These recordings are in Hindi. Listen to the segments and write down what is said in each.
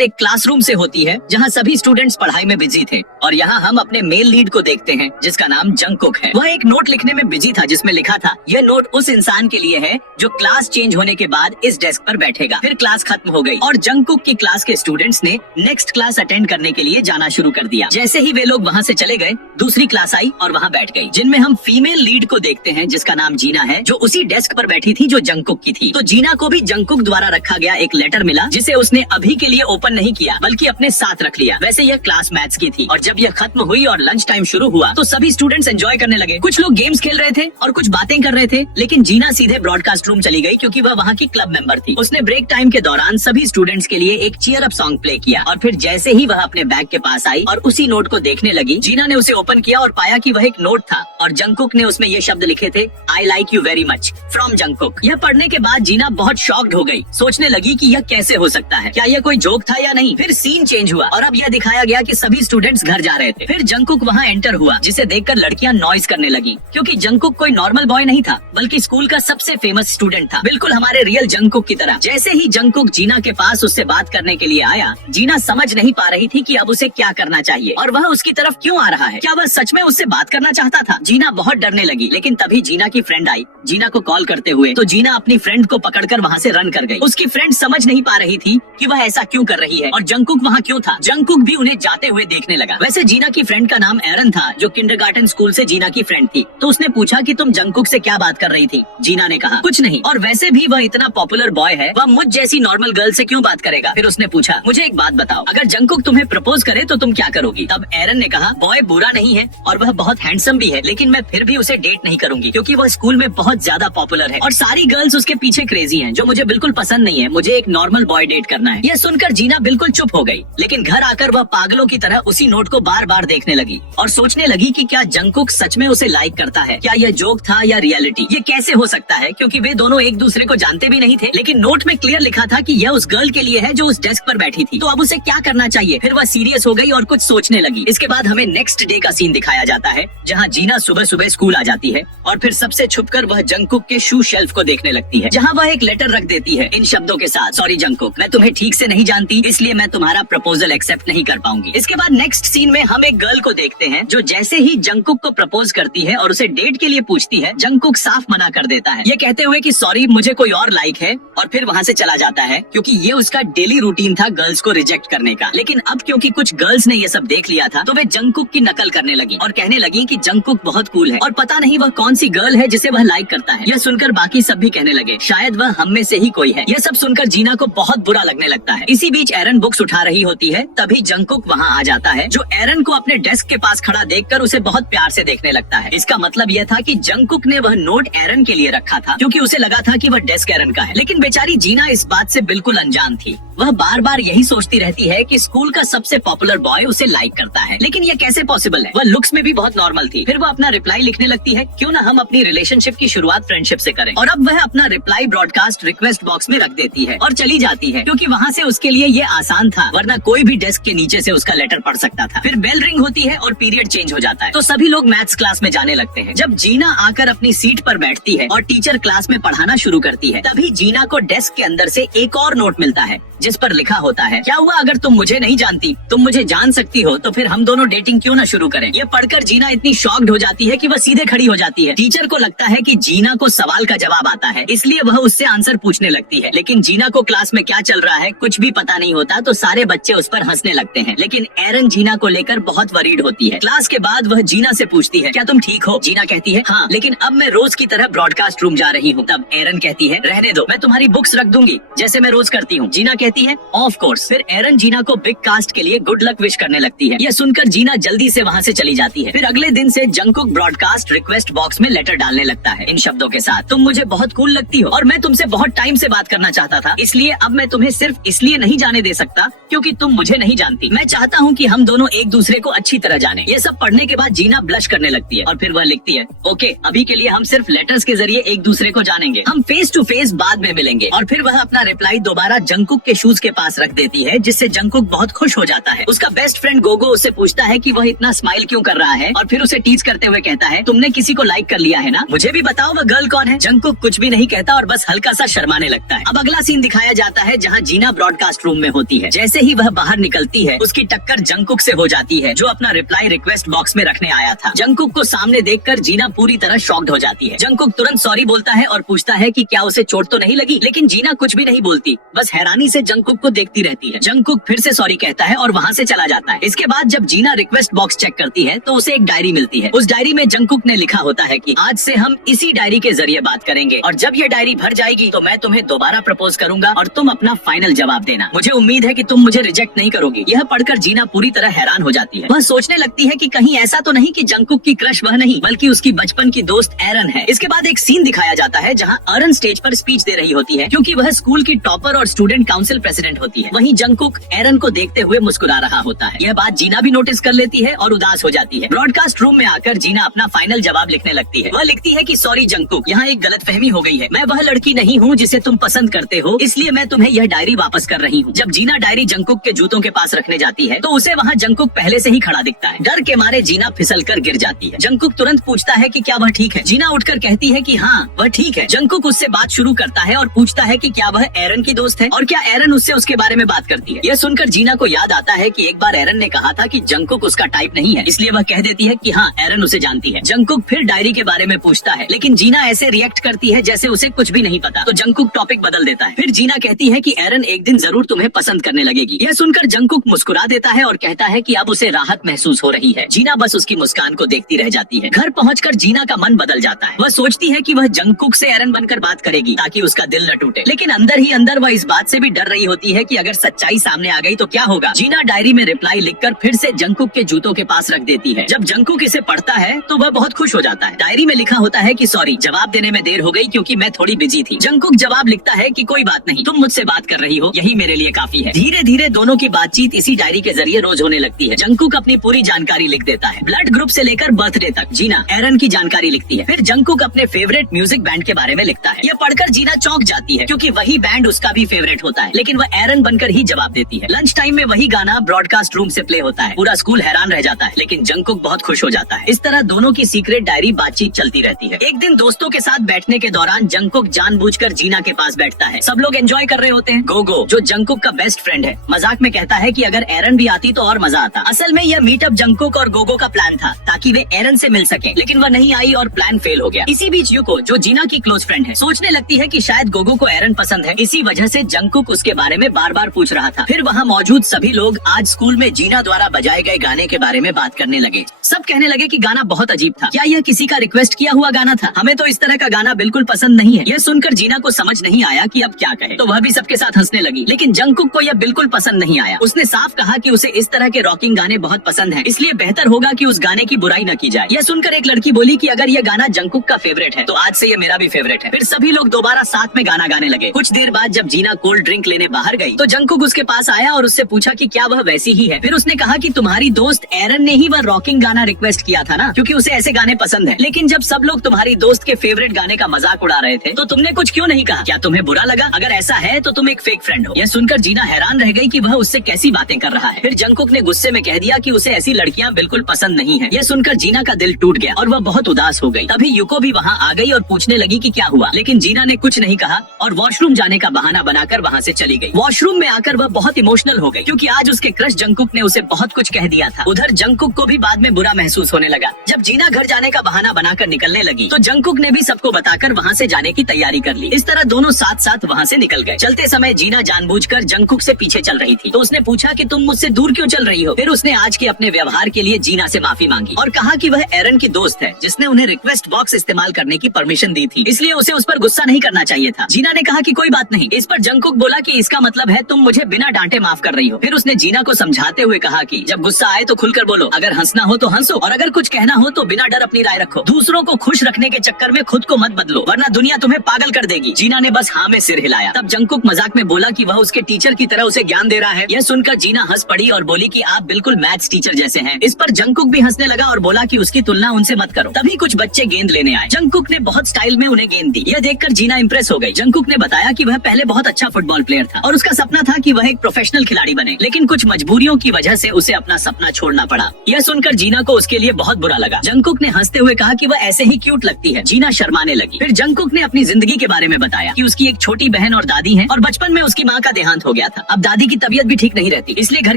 शुरुआत एक क्लासरूम से होती है जहाँ सभी स्टूडेंट्स पढ़ाई में बिजी थे और यहाँ हम अपने मेल लीड को देखते हैं जिसका नाम जंगकुक है। वह एक नोट लिखने में बिजी था जिसमें लिखा था, यह नोट उस इंसान के लिए है जो क्लास चेंज होने के बाद इस डेस्क पर बैठेगा। फिर क्लास खत्म हो गई और जंगकुक की क्लास के स्टूडेंट्स ने नेक्स्ट क्लास अटेंड करने के लिए जाना शुरू कर दिया। जैसे ही वे लोग वहाँ से चले गए, दूसरी क्लास आई और वहाँ बैठ गई, जिनमें हम फीमेल लीड को देखते हैं जिसका नाम जीना है, जो उसी डेस्क पर बैठी थी जो जंगकुक की थी। तो जीना को भी जंगकुक द्वारा रखा गया एक लेटर मिला जिसे उसने अभी के लिए ओपन नहीं किया बल्कि अपने साथ रख लिया। वैसे यह क्लास मैथ्स की थी और जब यह खत्म हुई और लंच टाइम शुरू हुआ तो सभी स्टूडेंट्स एंजॉय करने लगे। कुछ लोग गेम्स खेल रहे थे और कुछ बातें कर रहे थे, लेकिन जीना सीधे ब्रॉडकास्ट रूम चली गई क्योंकि वह वहाँ की क्लब मेंबर थी। उसने ब्रेक टाइम के दौरान सभी स्टूडेंट्स के लिए एक चीयर अप सॉन्ग प्ले किया और फिर जैसे ही वह अपने बैग के पास आई और उसी नोट को देखने लगी, जीना ने उसे ओपन किया और पाया कि वह एक नोट था और जंगकुक ने उसमें ये शब्द लिखे थे, I like you very much from Jungkook. यह पढ़ने के बाद जीना बहुत शॉक्ड हो गई, सोचने लगी कि यह कैसे हो सकता है, क्या यह कोई जोक था या नहीं। फिर सीन चेंज हुआ और अब यह दिखाया गया कि सभी स्टूडेंट्स घर जा रहे थे। फिर जंगकुक वहाँ एंटर हुआ जिसे देखकर लड़कियां नॉइज करने लगी क्योंकि जंगकुक कोई नॉर्मल बॉय नहीं था बल्कि स्कूल का सबसे फेमस स्टूडेंट था, बिल्कुल हमारे रियल जंगकुक की तरह। जैसे ही जंगकुक जीना के पास उससे बात करने के लिए आया, जीना समझ नहीं पा रही थी कि अब उसे क्या करना चाहिए और वह उसकी तरफ क्यों आ रहा है। क्या वह सच में उससे बात करना चाहता था? जीना बहुत डरने लगी, लेकिन तभी जीना की फ्रेंड आई जीना को कॉल करते हुए। तो जीना अपनी फ्रेंड को पकड़कर वहाँ से रन कर गई। उसकी फ्रेंड समझ नहीं पा रही थी कि वह ऐसा क्यों कर रही है और जंगकुक वहाँ क्यों था। जंगकुक भी उन्हें जाते हुए देखने लगा। वैसे जीना की फ्रेंड का नाम एरन था जो किंडरगार्टन स्कूल से जीना की फ्रेंड थी। तो उसने पूछा कि तुम जंगकुक से क्या बात कर रही थी? जीना ने कहा कुछ नहीं, और वैसे भी वह इतना पॉपुलर बॉय है, वह मुझ जैसी नॉर्मल गर्ल से क्यों बात करेगा। फिर उसने पूछा, मुझे एक बात बताओ, अगर जंगकुक तुम्हें प्रपोज करे तो तुम क्या करोगी? तब एरन ने कहा, बॉय बुरा नहीं है और वह बहुत हैंडसम भी है, लेकिन मैं फिर भी उसे डेट नहीं करूंगी क्योंकि वह स्कूल में बहुत ज्यादा पॉपुलर है और सारी गर्ल्स उसके पीछे क्रेजी हैं, जो मुझे बिल्कुल पसंद नहीं है। मुझे एक नॉर्मल बॉय डेट करना है। यह सुनकर जीना बिल्कुल चुप हो गई, लेकिन घर आकर वह पागलों की तरह उसी नोट को बार बार देखने लगी और सोचने लगी कि क्या जंगकुक सच में उसे लाइक करता है, क्या यह जोक था या रियलिटी। ये कैसे हो सकता है क्योंकि वे दोनों एक दूसरे को जानते भी नहीं थे, लेकिन नोट में क्लियर लिखा था कि यह उस गर्ल के लिए है जो उस डेस्क पर बैठी थी। तो अब उसे क्या करना चाहिए? फिर वह सीरियस हो गई और कुछ सोचने लगी। इसके बाद हमें नेक्स्ट डे का सीन दिखाया जाता है जहाँ जीना सुबह सुबह स्कूल आ जाती है और फिर सबसे छुपकर वह जंगकुक के शू शेल्फ को देखने लगती है जहाँ वह एक लेटर रख देती है इन शब्दों के साथ, सॉरी जंगकुक, मैं तुम्हें ठीक से नहीं जानती इसलिए मैं तुम्हारा प्रपोजल एक्सेप्ट नहीं कर पाऊंगी। इसके बाद नेक्स्ट सीन में हम एक गर्ल को देखते हैं जो जैसे ही जंगकुक को प्रपोज करती है और उसे डेट के लिए पूछती है, जंगकुक साफ मना कर देता है, ये कहते हुए कि सॉरी मुझे कोई और लाइक है, और फिर वहाँ से चला जाता है क्योंकि ये उसका डेली रूटीन था गर्ल्स को रिजेक्ट करने का। लेकिन अब क्योंकि कुछ गर्ल्स ने ये सब देख लिया था तो वे जंगकुक की नकल करने लगी और कहने लगी कि जंगकुक बहुत कूल है और पता नहीं वह कौन सी गर्ल है जिसे वह लाइक करता है। यह सुनकर बाकी सब भी कहने लगे शायद वह हम में से ही कोई है। यह सब सुनकर जीना को बहुत बुरा लगने लगता है। इसी बीच एरन बुक्स उठा रही होती है, तभी जंगकुक वहाँ आ जाता है जो एरन को अपने डेस्क के पास खड़ा देखकर उसे बहुत प्यार से देखने लगता है। इसका मतलब यह था कि जंगकुक ने वह नोट एरन के लिए रखा था क्योंकि उसे लगा था कि वह डेस्क एरन का है। लेकिन बेचारी जीना इस बात से बिल्कुल अनजान थी। वह बार बार यही सोचती रहती है कि स्कूल का सबसे पॉपुलर बॉय उसे लाइक करता है, लेकिन यह कैसे पॉसिबल है? वह लुक्स में भी बहुत नॉर्मल थी। फिर वह अपना रिप्लाई लिखने लगती है, क्यों ना हम अपनी रिलेशनशिप की शुरुआत फ्रेंडशिप से करें, और अब वह अपना रिप्लाई ब्रॉडकास्ट रिक्वेस्ट बॉक्स में रख देती है और चली जाती है क्योंकि वहाँ से उसके लिए ये आसान था, वरना कोई भी डेस्क के नीचे से उसका लेटर पढ़ सकता था। फिर बेल रिंग होती है और पीरियड चेंज हो जाता है तो सभी लोग मैथ्स क्लास में जाने लगते हैं। जब जीना आकर अपनी सीट पर बैठती है और टीचर क्लास में पढ़ाना शुरू करती है, तभी जीना को डेस्क के अंदर से एक और नोट मिलता है जिस पर लिखा होता है, क्या हुआ अगर तुम मुझे नहीं जानती, तुम मुझे जान सकती हो तो फिर हम दोनों डेटिंग क्यों ना शुरू करें। ये पढ़कर जीना इतनी शॉक्ड हो जाती है कि वह सीधे खड़ी हो जाती है। टीचर को लगता है कि जीना को सवाल का जवाब आता है, इसलिए वह उससे आंसर पूछने लगती है। लेकिन जीना को क्लास में क्या चल रहा है कुछ भी पता नहीं होता, तो सारे बच्चे उस पर हंसने लगते हैं। लेकिन एरन जीना को लेकर बहुत वरीड होती है। क्लास के बाद वह जीना से पूछती है, क्या तुम ठीक हो? जीना कहती है, हाँ, लेकिन अब मैं रोज की तरह ब्रॉडकास्ट रूम जा रही हूँ। तब एरन कहती है, रहने दो, मैं तुम्हारी बुक्स रख दूंगी जैसे मैं रोज करती हूँ। जीना कहती है, ऑफ कोर्स। फिर एरन जीना को बिग कास्ट के लिए गुड लक विश करने लगती है। यह सुनकर जीना जल्दी से वहाँ से चली जाती है। फिर अगले दिन से जंगकुक ब्रॉडकास्ट रिक्वेस्ट बॉक्स में लेटर डालने लगता है इन शब्दों के साथ, तुम मुझे बहुत कूल लगती हो और मैं तुमसे बहुत टाइम से बात करना चाहता था, इसलिए अब मैं तुम्हें सिर्फ इसलिए नहीं जाने दे सकता क्योंकि तुम मुझे नहीं जानती। मैं चाहता हूँ कि हम दोनों एक दूसरे को अच्छी तरह जाने। ये सब पढ़ने के बाद जीना ब्लश करने लगती है और फिर वह लिखती है, ओके, अभी के लिए हम सिर्फ लेटर्स के जरिए एक दूसरे को जानेंगे, हम फेस टू फेस बाद में मिलेंगे। और फिर वह अपना रिप्लाई दोबारा जंगकुक के शूज के पास रख देती है, जिससे जंगकुक बहुत खुश हो जाता है। उसका बेस्ट फ्रेंड गोगो उससे पूछता है कि वह इतना स्माइल क्यों कर रहा है और फिर उसे टीज करते हुए कहता है, तुमने किसी को लाइक कर लिया है ना, मुझे भी बताओ वह गर्ल कौन है। जंगकुक कुछ भी नहीं कहता और बस हल्का सा शर्माने लगता है। अब अगला सीन दिखाया जाता है जहाँ जीना ब्रॉडकास्ट रूम में होती है। जैसे ही वह बाहर निकलती है उसकी टक्कर जंगकुक से हो जाती है, जो अपना रिप्लाई रिक्वेस्ट बॉक्स में रखने आया था। जंगकुक को सामने देखकर जीना पूरी तरह शॉक्ड हो जाती है। जंगकुक तुरंत सॉरी बोलता है और पूछता है कि क्या उसे चोट तो नहीं लगी, लेकिन जीना कुछ भी नहीं बोलती, बस हैरानी से जंगकुक को देखती रहती है। जंगकुक फिर से सॉरी कहता है और वहाँ से चला जाता है। इसके बाद जब जीना रिक्वेस्ट बॉक्स चेक करती है तो उसे एक डायरी मिलती है। उस डायरी में जंगकुक ने लिखा होता है कि आज से हम इसी डायरी के जरिए बात करेंगे और जब ये डायरी भर जाएगी तो मैं तुम्हें दोबारा प्रपोज करूंगा और तुम अपना फाइनल जवाब देना। मुझे उम्मीद है कि तुम मुझे रिजेक्ट नहीं करोगी। यह पढ़कर जीना पूरी तरह हैरान हो जाती है। वह सोचने लगती है कि कहीं ऐसा तो नहीं कि जंगकुक की क्रश वह नहीं बल्कि उसकी बचपन की दोस्त एरन है। इसके बाद एक सीन दिखाया जाता है जहाँ एरन स्टेज पर स्पीच दे रही होती है, क्योंकि वह स्कूल की टॉपर और स्टूडेंट काउंसिल प्रेसिडेंट होती है। वहीं जंगकुक एरन को देखते हुए मुस्कुरा रहा होता है। यह बात जीना भी नोटिस कर लेती है और उदास हो जाती है। ब्रॉडकास्ट रूम में आकर जीना अपना फाइनल जवाब लिखने लगती है। वह लिखती है कि सॉरी जंगकुक, यहाँ एक गलतफहमी हो गई है। मैं वह लड़की नहीं हूँ जिसे तुम पसंद करते हो, इसलिए मैं तुम्हें यह डायरी वापस कर रही हूँ। जब जीना डायरी जंगकुक के जूतों के पास रखने जाती है तो उसे वहाँ जंगकुक पहले से ही खड़ा दिखता है। डर के मारे जीना फिसल कर गिर जाती है। जंगकुक तुरंत पूछता है कि क्या वह ठीक है। जीना उठकर कहती है कि हाँ वह ठीक है। जंगकुक उससे बात शुरू करता है और पूछता है कि क्या वह एरन की दोस्त है और क्या एरन उससे उसके बारे में बात करती है। यह सुनकर जीना को याद आता है कि एक बार एरन ने कहा था कि जंगकुक उसका टाइप नहीं है, इसलिए वह कह देती है कि हाँ एरन उसे जानती है। जंगकुक फिर डायरी के बारे में पूछता है, लेकिन जीना ऐसे रिएक्ट करती है जैसे उसे कुछ भी नहीं पता, तो जंगकुक टॉपिक बदल देता है। फिर जीना कहती है कि एरन एक दिन जरूर तुम्हें पसंद करने लगेगी। यह सुनकर जंगकुक मुस्कुरा देता है और कहता है कि अब उसे राहत महसूस हो रही है। जीना बस उसकी मुस्कान को देखती रह जाती है। घर पहुंचकर जीना का मन बदल जाता है। वह सोचती है कि वह जंगकुक से एरन बनकर बात करेगी ताकि उसका दिल न टूटे, लेकिन अंदर ही अंदर वह इस बात से भी डर रही होती है कि अगर सच्चाई सामने आ गई तो क्या होगा। जीना डायरी में रिप्लाई लिखकर फिर से जंगकुक के जूतों के पास रख देती है। जब जंगकुक इसे पढ़ता है तो वह बहुत खुश हो जाता है। डायरी में लिखा होता है कि सॉरी, जवाब देने में देर हो गई क्योंकि मैं थोड़ी बिजी थी। जंगकुक जवाब लिखता है कि कोई बात नहीं, तुम मुझसे बात कर रही हो, यही मेरे लिए काफी है। धीरे धीरे दोनों की बातचीत इसी डायरी के जरिए रोज होने लगती है। जंगकुक अपनी पूरी जानकारी लिख देता है, ब्लड ग्रुप से लेकर बर्थडे तक। जीना एरन की जानकारी लिखती है। फिर जंगकुक अपने फेवरेट म्यूजिक बैंड के बारे में लिखता है। यह पढ़कर जीना चौंक जाती है क्योंकि वही बैंड उसका भी फेवरेट होता है, लेकिन वह एरन बनकर ही जवाब देती है। लंच टाइम में वही गाना ब्रॉडकास्ट रूम से प्ले होता है। पूरा स्कूल हैरान रह जाता है, लेकिन जंगकुक बहुत खुश हो जाता है। इस तरह दोनों की सीक्रेट डायरी बातचीत चलती रहती है। एक दिन दोस्तों के साथ बैठने के दौरान जंगकुक जानबूझकर जीना के पास बैठता है। सब लोग एंजॉय कर रहे होते हैं। गोगो जो जंगकुक का बेस्ट फ्रेंड है मजाक में कहता है कि अगर एरन भी आती तो और मजा आता। असल में यह मीटअप जंगकुक और गोगो का प्लान था ताकि वे एरन से मिल सके, लेकिन वह नहीं आई और प्लान फेल हो गया। इसी बीच यूको जो जीना की क्लोज फ्रेंड है सोचने लगती है कि शायद गोगो को एरन पसंद है, इसी वजह से जंगकुक उसके बारे में बार बार पूछ रहा था। फिर वहाँ मौजूद सभी लोग आज स्कूल में जीना द्वारा बजाए गए गाने के बारे में बात करने लगे। सब कहने लगे कि गाना बहुत अजीब था, क्या यह किसी का रिक्वेस्ट किया हुआ गाना था, हमें तो इस तरह का गाना बिल्कुल पसंद नहीं है। यह सुनकर जीना को समझ नहीं आया कि अब क्या कहे, तो वह भी सबके साथ हंसने लगी। लेकिन जंगकुक को यह बिल्कुल पसंद नहीं आया। उसने साफ कहा कि उसे इस तरह के रॉकिंग गाने बहुत पसंद है, इसलिए बेहतर होगा कि उस गाने की बुराई न की जाए। यह सुनकर एक लड़की बोली कि अगर यह गाना जंगकुक का फेवरेट है तो आज से यह मेरा भी फेवरेट है। फिर सभी लोग दोबारा साथ में गाना गाने लगे। कुछ देर बाद जब जीना कोल्ड ड्रिंक लेने बाहर गई तो जंगकुक उसके पास आया और उससे पूछा कि क्या वह वैसी ही है। फिर उसने कहा कि तुम्हारी दोस्त एरन ने ही वह रॉकिंग गाना रिक्वेस्ट किया था ना, क्योंकि उसे ऐसे गाने पसंद है। लेकिन जब सब लोग तुम्हारी दोस्त के फेवरेट गाने का मजाक उड़ा रहे थे तो तुमने कुछ क्यों नहीं कहा, क्या तुम्हें बुरा लगा? अगर ऐसा है तो तुम एक फेक फ्रेंड हो। यह सुनकर जीना हैरान रह गई कि वह उससे कैसी बातें कर रहा है। फिर जंगकुक ने गुस्से में कह दिया कि उसे ऐसी लड़कियां बिल्कुल पसंद नहीं है। यह सुनकर जीना का दिल टूट गया और वह बहुत उदास हो गई। तभी यूको भी वहाँ आ गई और पूछने लगी कि क्या हुआ, लेकिन जीना ने कुछ नहीं कहा और वॉशरूम जाने का बहाना बनाकर वहाँ से चली गई। वॉशरूम में आकर वह बहुत इमोशनल हो गई क्योंकि आज उसके क्रश जंगकुक ने उसे बहुत कुछ कह दिया था। उधर जंगकुक को भी बाद में बुरा महसूस होने लगा। जब जीना घर जाने का बहाना बनाकर निकलने लगी तो जंगकुक ने भी सबको बताकर वहाँ से जाने की तैयारी कर ली। इस तरह दोनों साथ साथ वहाँ से निकल गए। चलते समय जीना जानबूझकर जंगकुक से पीछे चल रही थी, तो उसने पूछा कि तुम मुझसे दूर क्यों चल रही हो। फिर उसने आज के अपने व्यवहार के लिए जीना से माफी मांगी और कहा कि वह एरन की दोस्त है जिसने उन्हें रिक्वेस्ट बॉक्स इस्तेमाल करने की परमिशन दी थी, इसलिए उसे उस पर गुस्सा नहीं करना चाहिए था। जीना ने कहा कि कोई बात नहीं। इस पर जंगकुक बोला कि इसका मतलब है तुम मुझे बिना डांटे माफ कर रही हो। फिर उसने जीना को समझाते हुए कहा कि जब गुस्सा आए तो खुलकर बोलो, अगर हंसना हो तो हंसो और अगर कुछ कहना हो तो बिना डर अपनी राय रखो। दूसरों को खुश रखने के चक्कर में खुद को मत बदलो वरना दुनिया तुम्हें पागल कर देगी। जीना ने बस हाँ में सिर हिलाया। तब जंगकुक मजाक में बोला कि वह उसके टीचर की तरह उसे ज्ञान दे रहा है। यह सुनकर जीना हंस पड़ी और बोली कि आप बिल्कुल मैथ्स टीचर जैसे हैं। इस पर जंगकुक भी हंसने लगा और बोला कि उसकी तुलना उनसे मत करो। तभी कुछ बच्चे गेंद लेने आए। जंगकुक ने बहुत स्टाइल में उन्हें गेंद दी। यह देखकर जीना इंप्रेस हो गई। जंगकुक ने बताया कि वह पहले बहुत अच्छा फुटबॉल प्लेयर था और उसका सपना था कि वह एक प्रोफेशनल खिलाड़ी बने, लेकिन कुछ मजबूरियों की वजह से उसे अपना सपना छोड़ना पड़ा। यह सुनकर जीना को उसके लिए बहुत बुरा लगा। जंगकुक ने हंसते हुए कहा कि वह ऐसे ही क्यूट लगती है। जीना शर्माने लगी। फिर जंगकुक ने अपनी जिंदगी के बारे में बताया कि उसकी एक छोटी बहन और दादी है और बचपन में उसकी माँ का देहांत हो गया था। अब दादी की तबीयत भी ठीक नहीं रहती, इसलिए घर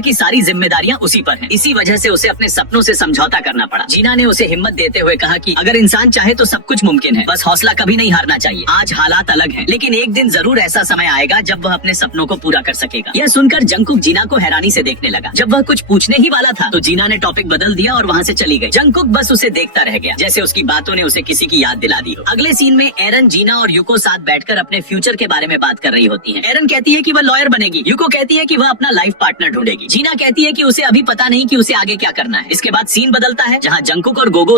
की सारी जिम्मेदारियां उसी पर हैं। इसी वजह से उसे अपने सपनों से समझौता करना पड़ा। जीना ने उसे हिम्मत देते हुए कहा कि अगर इंसान चाहे तो सब कुछ मुमकिन है, बस हौसला कभी नहीं हारना चाहिए। आज हालात अलग हैं, लेकिन एक दिन जरूर ऐसा समय आएगा जब वह अपने सपनों को पूरा कर सकेगा। यह सुनकर जंगकुक जीना को हैरानी से देखने लगा। जब वह कुछ पूछने ही वाला था तो जीना ने टॉपिक बदल दिया और वहाँ से चली गई। जंगकुक बस उसे देखता रह गया, जैसे उसकी बातों ने उसे किसी की याद दिला दी हो। अगले सीन में एरन, जीना और यूको साथ बैठकर अपने फ्यूचर के बारे में बात कर रही होती है। एरन कहती है कि वह लॉयर बनेगी, यूको कहती है कि वह अपना लाइफ पार्टनर ढूंढेगी, जीना कहती है कि उसे अभी पता नहीं कि उसे आगे क्या करना है। इसके बाद सीन बदलता है जहाँ जंगकुक और गोगो